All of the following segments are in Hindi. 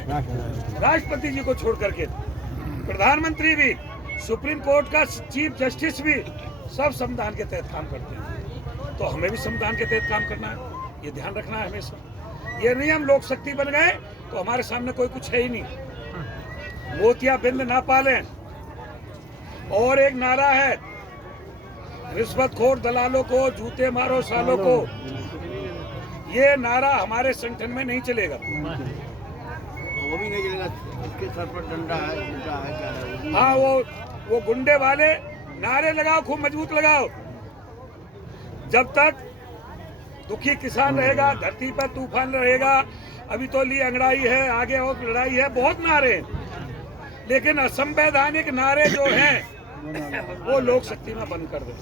राष्ट्रपति जी को छोड़ करके प्रधानमंत्री भी, सुप्रीम कोर्ट का चीफ जस्टिस भी सब संविधान के तहत काम करते हैं। तो हमें भी संविधान के तहत काम करना है, ये ध्यान रखना है हमेशा। ये नहीं हम लोक शक्ति बन गए तो हमारे सामने कोई कुछ है ही नहीं, मोतियाबिंद ना पालें। और एक नारा है, रिश्वतखोर दलालों को जूते मारो सालों को। ये नारा हमारे संगठन में नहीं चलेगा। वो भी नहीं चलेगा, इसके सर पर डंडा है, उल्टा है, क्या है। हाँ, वो गुंडे वाले नारे लगाओ, खूब मजबूत लगाओ। जब तक दुखी किसान रहेगा, धरती पर तूफान रहेगा। अभी तो ली अंगड़ाई है, आगे और लड़ाई है, बहुत नारे हैं। लेकिन असंवैधानिक नारे जो हैं वो लोक शक्ति में बंद कर दो।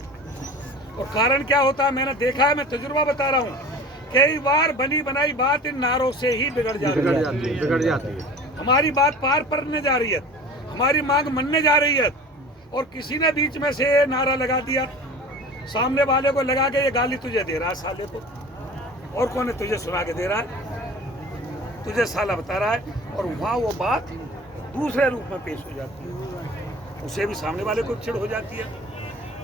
और कारण क्या होता है, मैंने देखा है, मैं तजुर्बा बता रहा हूँ। कई बार बनी बनाई बात इन नारों से ही बिगड़ जाती है। हमारी बात पार पड़ने जा रही है, हमारी मांग मनने जा रही है, और किसी ने बीच में से नारा लगा दिया, सामने वाले को लगा के ये गाली तुझे दे रहा है साले को, और कौन है तुझे सुना के दे रहा है, तुझे साला बता रहा है, और वहाँ वो बात दूसरे रूप में पेश हो जाती है, उसे भी सामने वाले को चिढ़ हो जाती है।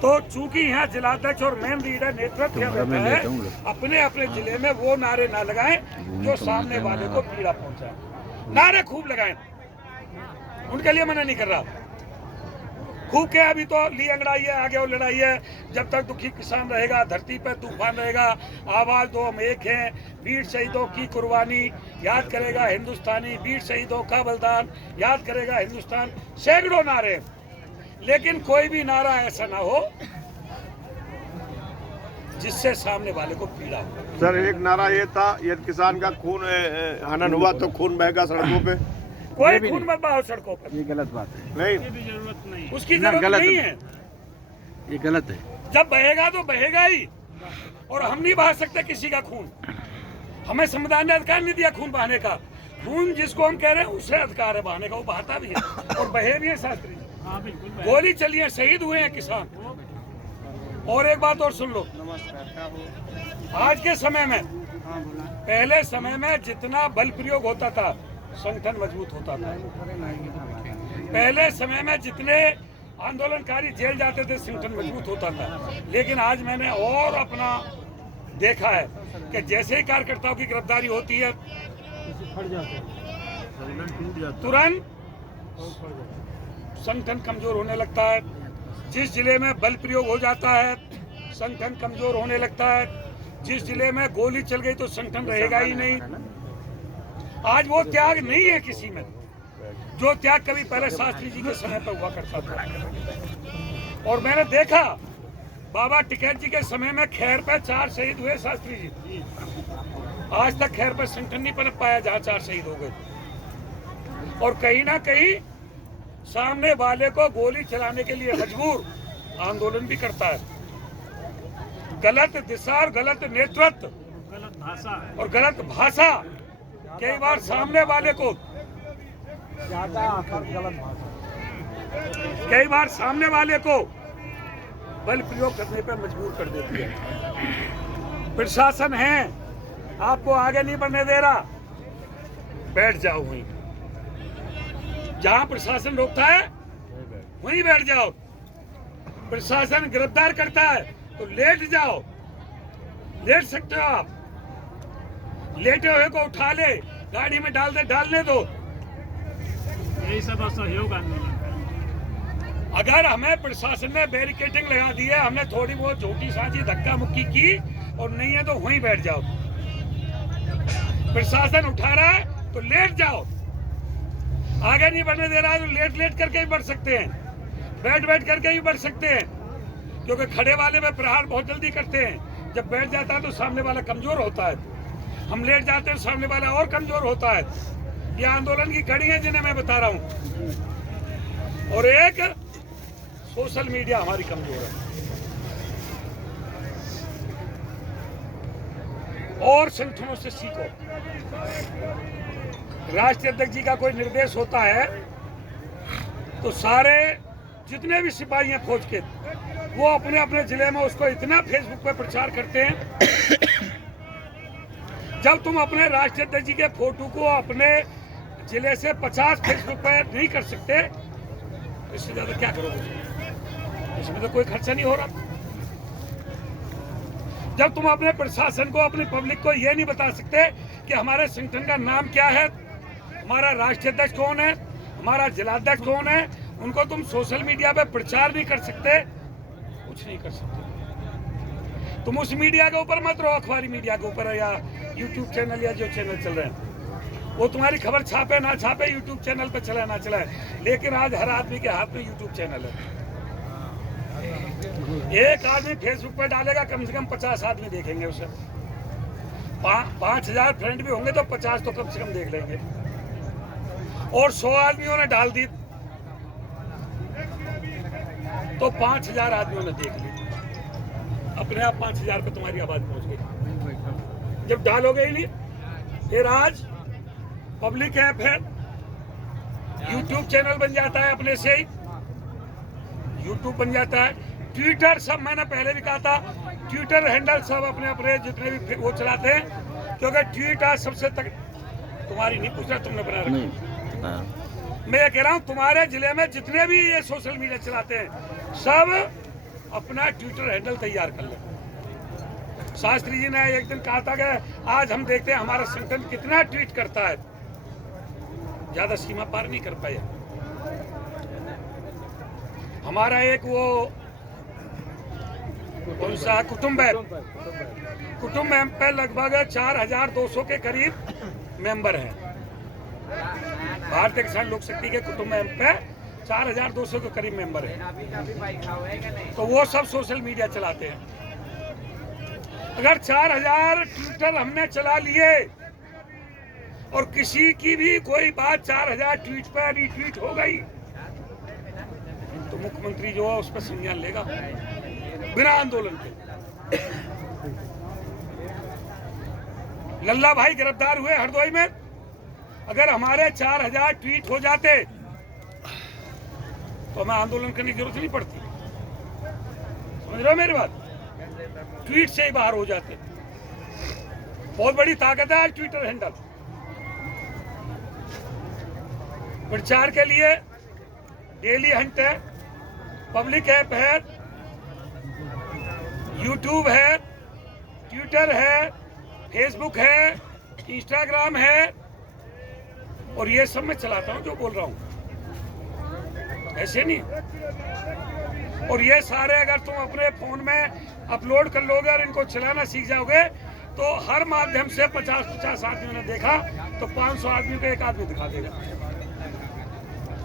तो चूंकि यहाँ जिलाध्यक्ष और मेन लीडर नेतृत्व क्या रहता है, अपने अपने जिले में वो नारे ना लगाएं जो सामने वाले को पीड़ा पहुंचाए। नारे खूब लगाएं, उनके लिए मना नहीं कर रहा। खूब क्या, अभी तो ली अंगड़ाई है, आगे और लड़ाई है। जब तक दुखी किसान रहेगा, धरती पर तूफान रहेगा, आवाज दो हम एक हैं, वीर शहीदों की कुर्बानी याद करेगा हिंदुस्तानी, वीर शहीदों का बलिदान याद करेगा हिंदुस्तान। सैकड़ों नारे, लेकिन कोई भी नारा ऐसा ना हो जिससे सामने वाले को पीड़ा हो। सर, एक नारा ये था, यदि किसान का खून हनन हुआ तो खून बहेगा सड़कों पे। कोई खून मत बहाओ सड़कों पर, ये गलत बात है। नहीं, जरूरत नहीं, उसकी जरूरत नहीं है, ये गलत है। जब बहेगा तो बहेगा ही, और हम नहीं बहा सकते किसी का खून। हमें संविधान ने अधिकार नहीं दिया खून बहाने का। खून जिसको हम कह रहे हैं उसे अधिकार है बहाने का, वो बहाता भी है और बहे भी है। शास्त्री जी, गोली चली है, शहीद हुए हैं किसान। और एक बात और सुन लो, आज के समय में, पहले समय में जितना बल प्रयोग होता था संगठन मजबूत होता था। पहले समय में जितने आंदोलनकारी जेल जाते थे संगठन मजबूत होता था। लेकिन आज मैंने और अपना देखा है कि जैसे ही कार्यकर्ताओं की गिरफ्तारी होती है तुरंत संगठन कमजोर होने लगता है। जिस जिले में बल प्रयोग हो जाता है संगठन कमजोर होने लगता है। जिस जिले में गोली चल गई तो संगठन रहेगा ही नहीं। आज वो त्याग नहीं है किसी में, जो त्याग कभी पहले शास्त्री जी के समय पर हुआ करता था। और मैंने देखा बाबा टिकैत जी के समय में खैर पे 4 शहीद हुए शास्त्री जी। आज तक खैर पर संगठन नहीं पनप पाया जहाँ 4 शहीद हो गए। और कहीं ना कहीं सामने वाले को गोली चलाने के लिए मजबूर आंदोलन भी करता है। गलत दिशा और गलत नेतृत्व, गलत भाषा और गलत भाषा कई बार सामने वाले को बल प्रयोग करने पर मजबूर कर देती है। प्रशासन है आपको आगे नहीं बढ़ने दे रहा, बैठ जाओ वहीं। जहां प्रशासन रोकता है वहीं बैठ जाओ। प्रशासन गिरफ्तार करता है तो लेट जाओ, लेट सकते हो आप। लेटे हुए को उठा ले, गाड़ी में डालने दो। यही सब असहयोग आंदोलन। अगर हमें प्रशासन ने बैरिकेडिंग लगा दी है, हमने थोड़ी बहुत झूठी साझी धक्का मुक्की की और नहीं है तो वहीं बैठ जाओ। प्रशासन उठा रहा है तो लेट जाओ, आगे नहीं बढ़ने दे रहा है तो लेट करके ही बढ़ सकते हैं, बैठ करके ही बढ़ सकते हैं। क्योंकि खड़े वाले में प्रहार बहुत जल्दी करते हैं, जब बैठ जाता है तो सामने वाला कमजोर होता है। हम लेट जाते हैं सामने वाला और कमजोर होता है। ये आंदोलन की कड़ी है जिन्हें मैं बता रहा हूं। और एक सोशल मीडिया हमारी कमजोर है। और संगठनों से सीखो। राष्ट्रीय अध्यक्ष जी का कोई निर्देश होता है तो सारे जितने भी सिपाही हैं फौज के, वो अपने अपने जिले में उसको इतना फेसबुक पे प्रचार करते हैं। जब तुम अपने राष्ट्रीय अध्यक्ष जी के फोटो को अपने जिले से 50 फेसबुक पर नहीं कर सकते, इससे ज्यादा क्या करोगे? इसमें तो कोई खर्चा नहीं हो रहा। जब तुम अपने प्रशासन को, अपनी पब्लिक को ये नहीं बता सकते कि हमारे संगठन का नाम क्या है, हमारा राष्ट्रीय अध्यक्ष कौन है, हमारा जिलाध्यक्ष कौन है, उनको तुम सोशल मीडिया पे प्रचार नहीं कर सकते, कुछ नहीं कर सकते। तुम उस मीडिया के ऊपर मत रहो, अखबारी मीडिया के ऊपर या यूट्यूब चैनल या जो चैनल चल रहे हैं, वो तुम्हारी खबर छापे ना छापे, यूट्यूब चैनल पे चलाए ना चलाए, लेकिन आज हर आदमी के हाथ में यूट्यूब चैनल है। एक आदमी फेसबुक पर डालेगा, कम से कम 50 आदमी देखेंगे उसे। 5000 फ्रेंड भी होंगे तो 50 तो कम से कम देख लेंगे, और 100 आदमियों ने डाल दी तो 5000 आदमियों ने देख ली। अपने आप 5000 पे तुम्हारी आवाज पहुंच गई। जब डालोगे ही नहीं, फिर आज पब्लिक ऐप है, यूट्यूब चैनल बन जाता है अपने से ही, यूट्यूब बन जाता है। ट्विटर सब, मैंने पहले भी कहा था, ट्विटर हैंडल सब अपने अपने जितने भी वो चलाते हैं, क्योंकि ट्वीट आज सबसे तुम्हारी नहीं पूछ रहा, तुमने बना रखी। मैं ये कह रहा हूँ, तुम्हारे जिले में जितने भी ये सोशल मीडिया चलाते हैं, सब अपना ट्विटर हैंडल तैयार कर ले। शास्त्री जी ने एक दिन कहा था कि आज हम देखते हैं हमारा संगठन कितना ट्वीट करता है, ज्यादा सीमा पार नहीं कर पाया। हमारा एक वो कौन सा कुटुंब ऐप पे लगभग 4200 के करीब मेंबर हैं। भारतीय किसान लोक शक्ति के कुटुंब ऐप पे 4200 के करीब मेंबर हैं, तो वो सब सोशल मीडिया चलाते हैं। अगर 4000 ट्विटर हमने चला लिए और किसी की भी कोई बात 4000 ट्वीट पर रिट्वीट हो गई, तो मुख्यमंत्री जो है उस पर संज्ञान लेगा बिना आंदोलन के। लल्ला भाई गिरफ्तार हुए हरदोई में, अगर हमारे 4000 ट्वीट हो जाते तो हमें आंदोलन करने की जरूरत नहीं पड़ती। समझ रहे हो मेरी बात? ट्वीट से ही बाहर हो जाते। बहुत बड़ी ताकत है ट्विटर हैंडल। प्रचार के लिए डेली हंट है, पब्लिक ऐप है, यूट्यूब है, ट्विटर है, फेसबुक है, इंस्टाग्राम है, और ये सब मैं चलाता हूँ जो बोल रहा हूँ, ऐसे नहीं। और ये सारे अगर तुम अपने फोन में अपलोड कर लोगे और इनको चलाना सीख जाओगे, तो हर माध्यम से 50-50 आदमियों ने देखा तो 500 आदमी को एक आदमी दिखा देगा,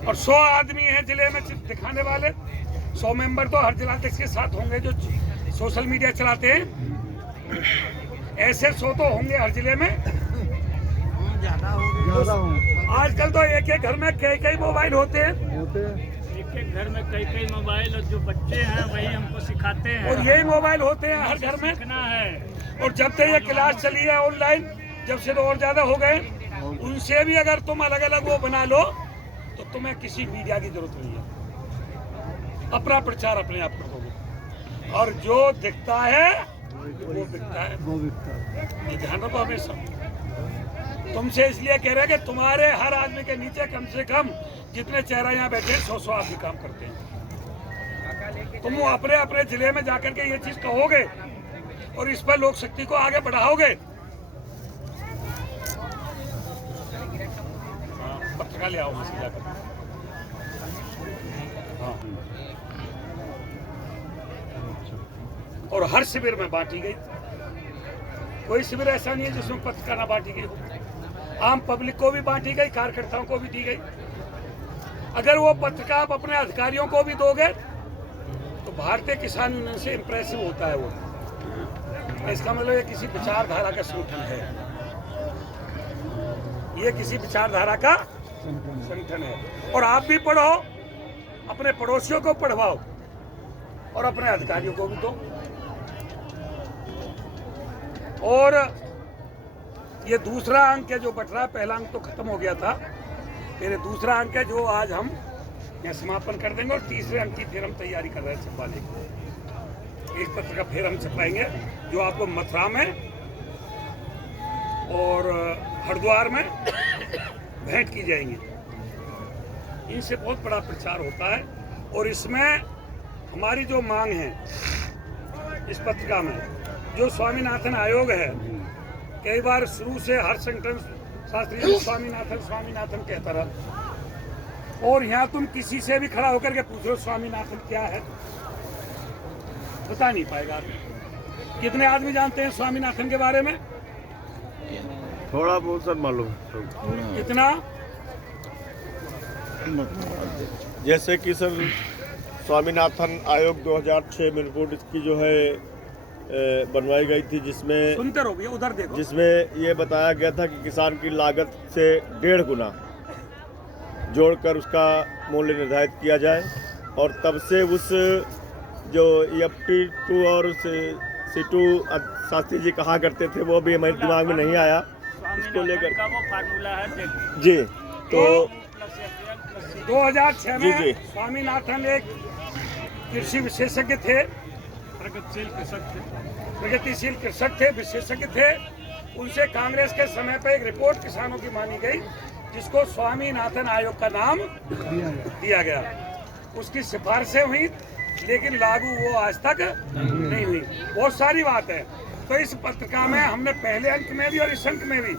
और 100 आदमी हैं जिले में दिखाने वाले। 100 मेंबर तो हर जिलाध्यक्ष के साथ होंगे जो सोशल मीडिया चलाते हैं, ऐसे 100 तो होंगे हर जिले में। आजकल तो एक एक घर में कई मोबाइल होते हैं, एक घर में कई मोबाइल, और जो बच्चे हैं वही हमको सिखाते हैं, और यही मोबाइल होते हैं हर घर में। सीखना है। और जब से ये क्लास चली है ऑनलाइन, जब से तो और ज्यादा हो गए, उनसे भी अगर तुम अलग अलग वो बना लो तो तुम्हें किसी मीडिया की जरूरत नहीं है, अपना प्रचार अपने आप कर दोगे, और जो दिखता है वो बिकता है। ये ध्यान रखो हमेशा। तुमसे इसलिए कह रहे हैं कि तुम्हारे हर आदमी के नीचे कम से कम जितने चेहरा यहाँ बैठे हैं 100 आदमी काम करते हैं। तुम अपने अपने जिले में जाकर के ये चीज कहोगे और इस पर लोक शक्ति को आगे बढ़ाओगे। पत्रिका ले आओ मुझसे जाकर। और हर शिविर में बांटी गई, कोई शिविर ऐसा नहीं है जिसमें पत्रिका ना बांटी गई हो। आम पब्लिक को भी बांटी गई, कार्यकर्ताओं को भी दी गई। अगर वो पत्रिका आप अपने अधिकारियों को भी दोगे तो भारतीय किसान यूनियन से इंप्रेसिव होता है वो। इसका मतलब ये किसी विचारधारा का संगठन है, ये किसी विचारधारा का संगठन है। और आप भी पढ़ो, अपने पड़ोसियों को पढ़वाओ और अपने अधिकारियों को भी दो। और ये दूसरा अंक है जो बट रहा है, पहला अंक तो खत्म हो गया था, फिर दूसरा अंक है जो आज हम यहाँ समापन कर देंगे, और तीसरे अंक की फिर हम तैयारी कर रहे हैं छपवाने की। एक पत्र का फिर हम छपाएंगे जो आपको मथुरा में और हरिद्वार में भेंट की जाएंगी। इनसे बहुत बड़ा प्रचार होता है और इसमें हमारी जो मांग है इस पत्रिका में, जो स्वामीनाथन आयोग है, कई बार शुरू से हर संगठन शास्त्री जी स्वामीनाथन स्वामीनाथन कहता रहा, और यहाँ तुम किसी से भी खड़ा होकर के पूछो स्वामीनाथन क्या है, बता नहीं पाएगा। कितने आदमी जानते हैं स्वामीनाथन के बारे में? थोड़ा बहुत सर मालूम। कितना? जैसे कि सर स्वामीनाथन आयोग 2006 में रिपोर्ट इसकी जो है बनवाई गई थी, जिसमें सुनते रहो भैया, उधर देखो, जिसमें ये बताया गया था कि किसान की लागत से 1.5 गुना जोड़कर उसका मूल्य निर्धारित किया जाए। और तब से उस जो FT2 और C2 शास्त्री जी कहा करते थे वो भी हमारे दिमाग में नहीं आया। इसको लेकर का वो फार्मूला है देखिए। जी, तो 2006 जी, जी। में स्वामीनाथन एक कृषि विशेषज्ञ थे, प्रगतिशील कृषक थे, विशेषज्ञ थे। उनसे कांग्रेस के समय पर एक रिपोर्ट किसानों की मानी गई, जिसको स्वामीनाथन आयोग का नाम दिया गया। उसकी सिफारिशें हुई, लेकिन लागू वो आज तक नहीं हुई। बहुत सारी बात है। तो इस पत्रिका में हमने पहले अंक में भी और इस अंक में भी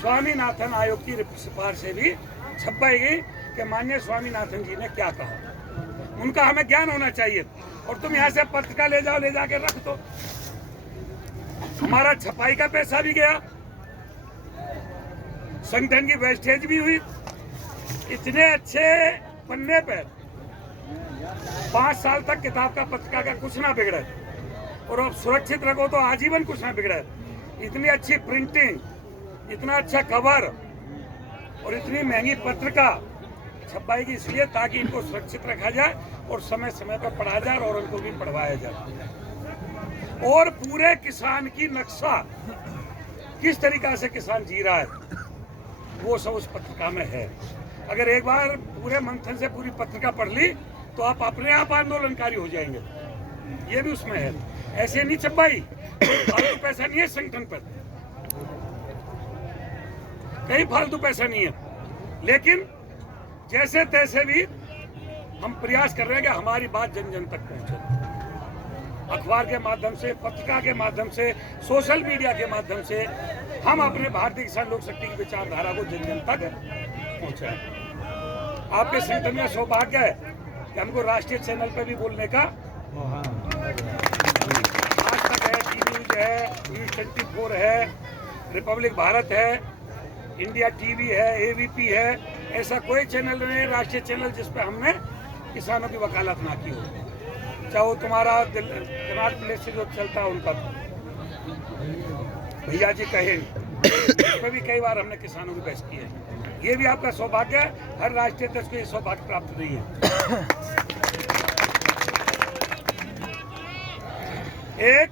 स्वामीनाथन आयोग की सिफारिशें भी छपाई गई कि माननीय स्वामीनाथन जी ने क्या कहा। उनका हमें ज्ञान होना चाहिए। और तुम यहाँ से पत्रिका ले जाओ, ले जाके रख दो। हमारा छपाई का पैसा भी गया, संगठन की वेस्टेज भी हुई। इतने अच्छे पन्ने पर 5 साल तक किताब का पत्रिका का कुछ ना बिगड़े, और अब सुरक्षित रखो तो आजीवन कुछ ना बिगड़े। इतनी अच्छी प्रिंटिंग, इतना अच्छा कवर और इतनी महंगी पत्रिका छपाएगी इसलिए ताकि इनको सुरक्षित रखा जाए और समय समय पर पढ़ा जाए और उनको भी पढ़वाया जाए। और पूरे किसान की नक्शा, किस तरीका से किसान जी रहा है, वो सब उस पत्रिका में है। अगर एक बार पूरे मंथन से पूरी पत्रिका पढ़ ली तो आप अपने आप आंदोलनकारी हो जाएंगे। ये भी उसमें है। ऐसे नहीं छपाई, फालतू पैसा नहीं है संगठन पर, कहीं फालतू पैसा नहीं है। लेकिन जैसे तैसे भी हम प्रयास कर रहे हैं कि हमारी बात जन जन तक पहुंचे। अखबार के माध्यम से, पत्रिका के माध्यम से, सोशल मीडिया के माध्यम से हम अपने भारतीय किसान लोक शक्ति की विचारधारा को जन जन तक पहुंचाएं। आपके संगठन में सौभाग्य है कि हमको राष्ट्रीय चैनल पर भी बोलने का आज तक है, टी न्यूज है, न्यूज 24 है, रिपब्लिक भारत है, इंडिया टीवी है, AVP है। ऐसा कोई चैनल नहीं, राष्ट्रीय चैनल, जिस पे हमने किसानों की वकालत ना की हो। चाहे वो तुम्हारा कनाट प्लेस से जो चलता है उनका भैया जी कहे, उसमें भी कई बार हमने किसानों की बहस की है। ये भी आपका सौभाग्य है। हर राष्ट्रीय अध्यक्ष को ये सौभाग्य प्राप्त नहीं है। एक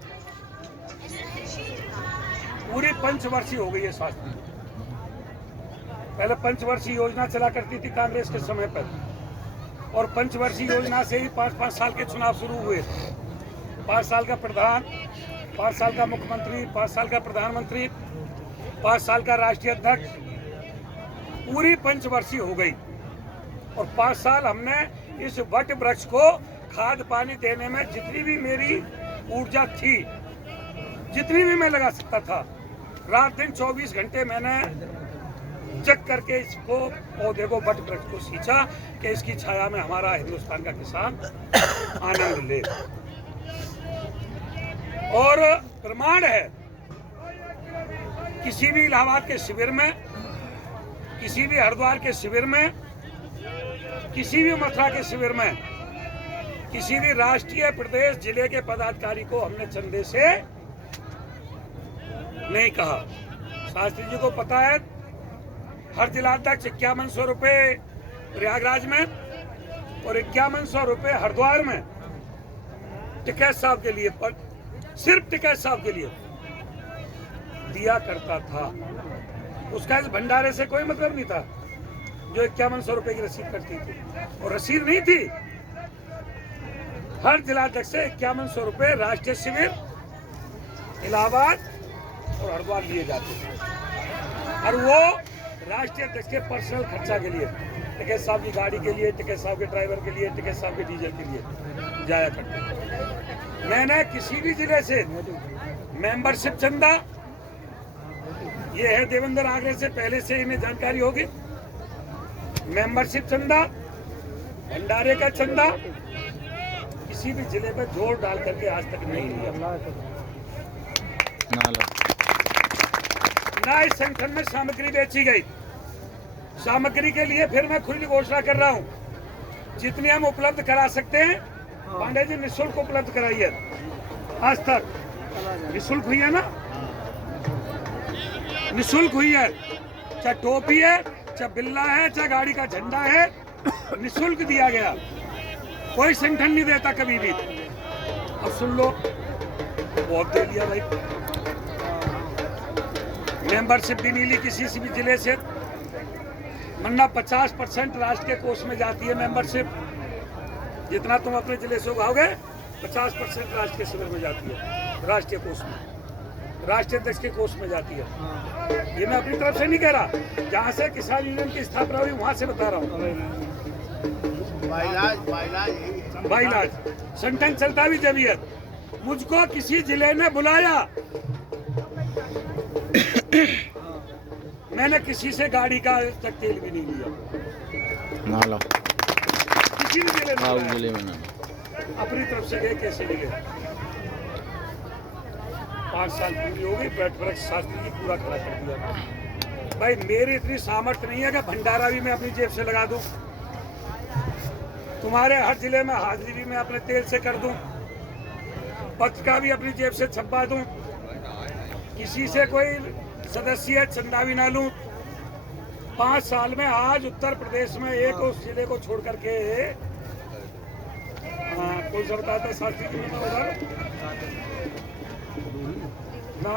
पूरी पंचवर्षीय हो गई है शास्त्री। पहले पंचवर्षीय योजना चला करती थी कांग्रेस के समय पर, और पंचवर्षीय योजना से ही 5-5 साल के चुनाव शुरू हुए। 5 साल का प्रधान, 5 साल का मुख्यमंत्री, 5 साल का प्रधानमंत्री, 5 साल का राष्ट्रीय अध्यक्ष। पूरी पंचवर्षीय हो गई और 5 साल हमने इस वट वृक्ष को खाद पानी देने में जितनी भी मेरी ऊर्जा थी, जितनी भी मैं लगा सकता था, रात दिन 24 घंटे मैंने जग करके इसको पौधे को, वट वृक्ष को सींचा कि इसकी छाया में हमारा हिंदुस्तान का किसान आनंद ले। और प्रमाण है, किसी भी इलाहाबाद के शिविर में, किसी भी हरिद्वार के शिविर में, किसी भी मथुरा के शिविर में, किसी भी राष्ट्रीय, प्रदेश, जिले के पदाधिकारी को हमने चंदे से नहीं कहा। शास्त्री जी को पता है, हर जिलाध्यक्ष 5100 रुपये प्रयागराज में और 5100 रुपये हरिद्वार में टिकैत साहब के लिए, पर सिर्फ टिकैत साहब के लिए दिया करता था। उसका इस भंडारे से कोई मतलब नहीं था जो 5100 रुपये की रसीद करती थी। और रसीद नहीं थी, हर जिलाध्यक्ष से 5100 रुपये राष्ट्रीय शिविर, इलाहाबाद और हरिद्वार लिए जाते थे। और वो राष्ट्रीय अध्यक्ष के पर्सनल खर्चा के लिए, टिकैत साहब की गाड़ी के लिए, टिकैत साहब के ड्राइवर के लिए, टिकैत साहब के डीजल के लिए जाया करते। मैंने किसी भी जिले से मेंबरशिप चंदा, ये है देवेंद्र आगरे से पहले से इन्हें जानकारी होगी, मेंबरशिप चंदा, भंडारे का चंदा किसी भी जिले में जोर डाल करके आज तक नहीं लिया। ना इस संगठन में सामग्री बेची गई। सामग्री के लिए फिर मैं खुली घोषणा कर रहा हूं, जितनी हम उपलब्ध करा सकते हैं पांडे जी निःशुल्क उपलब्ध कराइए। आज तक निःशुल्क हुई है ना, निःशुल्क हुई है, चाहे टोपी है, चाहे बिल्ला है, चाहे गाड़ी का झंडा है, निःशुल्क दिया गया। कोई संगठन नहीं देता कभी भी। अब सुन लो, बहुत दे दिया भाई। मेंबरशिप भी नहीं ली किसी से भी जिले से, वरना 50% राष्ट्र के कोष में जाती है मेंबरशिप। जितना तुम अपने जिले से उगाओगे 50% राष्ट्र के शिविर में जाती है, राष्ट्रीय कोष में, राष्ट्रीय अध्यक्ष के कोष में जाती है। ये मैं अपनी तरफ से नहीं कह रहा, जहाँ से किसान यूनियन की स्थापना हुई वहाँ से बता रहा हूँ। बाइलाज संगठन चलता भी जमीयत। मुझको किसी जिले ने बुलाया, मैंने किसी से गाड़ी का तक तेल भी नहीं लिया, किसी भी जिले में अपनी तरफ से गए, कैसे नहीं गए। 5 साल पूरी हो गई, बैठ शास्त्री जी पूरा खड़ा कर दिया। भाई मेरी इतनी सामर्थ्य नहीं है कि भंडारा भी मैं अपनी जेब से लगा दूं, तुम्हारे हर जिले में हाजिरी भी मैं अपने तेल से कर दूं, पत्रिका भी अपनी जेब से छपवा दूं, किसी से कोई सदस्य चंदा भी ना लूं। 5 साल में आज उत्तर प्रदेश में एक उस जिले को छोड़ करके कोई सा बताता शास्त्री जी ने उधर ना,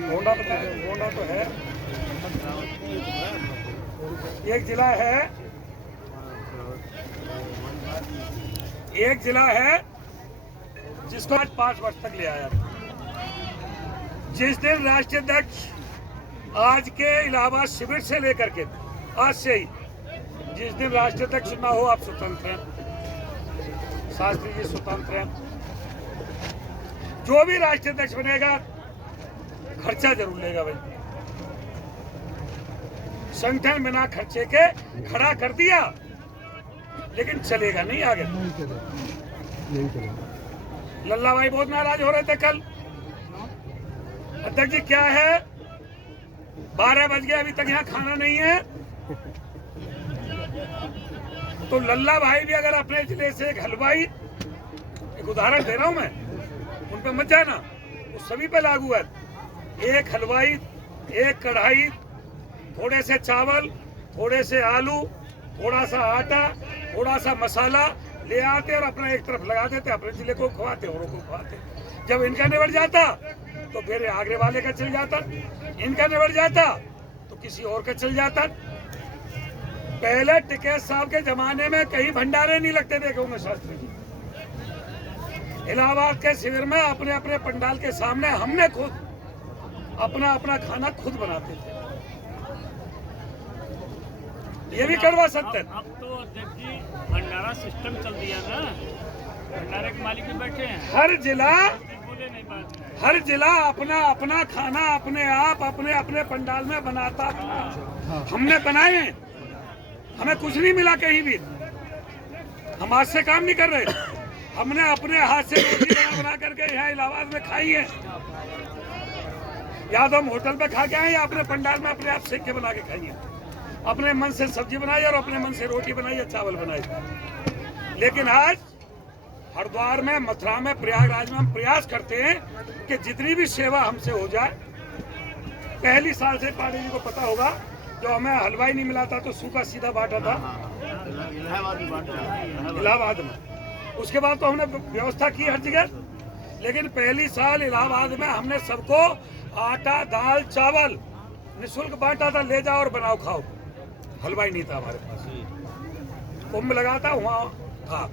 गोंडा तो है, एक जिला है जिसको आज 5 वर्ष तक ले आया। जिस दिन राष्ट्रीय अध्यक्ष आज के इलाहाबाद शिविर से लेकर के आज से ही, जिस दिन राष्ट्रीय अध्यक्ष ना हो, आप स्वतंत्र हैं, शास्त्री जी स्वतंत्र हैं। जो भी राष्ट्रीय अध्यक्ष बनेगा खर्चा जरूर लेगा भाई। संगठन बिना खर्चे के खड़ा कर दिया, लेकिन चलेगा नहीं आगे। लल्ला भाई बहुत नाराज हो रहे थे कल, अध्यक्ष जी क्या है 12 बज गए अभी तक यहाँ खाना नहीं है। तो लल्ला भाई भी अगर अपने जिले से एक हलवाई, एक उदाहरण दे रहा हूं मैं, उन पे मत जाना, वो सभी पे लागू है। एक हलवाई, एक कढ़ाई, थोड़े से चावल, थोड़े से आलू, थोड़ा सा आटा, थोड़ा सा मसाला ले आते और अपना एक तरफ लगा देते, अपने जिले को खवाते, औरों को खवाते। जब इनका निबट जाता तो फिर आगरे वाले का चल जाता, इनका निबट जाता तो किसी और का चल जाता। पहले टिकैत साहब के जमाने में कहीं भंडारे नहीं लगते थे, होंगे शास्त्री जी। इलाहाबाद के शिविर में अपने अपने पंडाल के सामने हमने खुद अपना अपना खाना खुद बनाते थे। ये भी करवा सकते। अब तो अध्यक्ष जी भंडारा सिस्टम चल दिया ना, भंडारे के मालिक भी बैठे हैं। हर जिला अपना अपना खाना अपने आप अपने अपने पंडाल में बनाता था। हमने बनाए, हमें कुछ नहीं मिला कहीं भी, हम हाथ से काम नहीं कर रहे, हमने अपने हाथ से रोटी बना करके यहाँ इलाहाबाद में खाई है। या तो हम होटल पे खा के आए या अपने पंडाल में अपने आप सेक के बना के खाइए। अपने मन से सब्जी बनाई और अपने मन से रोटी बनाई या चावल बनाई। लेकिन आज हरिद्वार में, मथुरा में, प्रयागराज में हम प्रयास करते हैं कि जितनी भी सेवा हमसे हो जाए। पहली साल से पांडे जी को पता होगा, जो हमें हलवाई नहीं मिला था तो सूखा सीधा बांटा था इलाहाबाद में। उसके बाद तो हमने व्यवस्था की हर जगह, लेकिन पहली साल इलाहाबाद में हमने सबको आटा, दाल, चावल निःशुल्क बांटा था। ले जाओ और बनाओ खाओ। हलवाई नहीं था हमारे पास, कुंभ लगा था वहाँ था।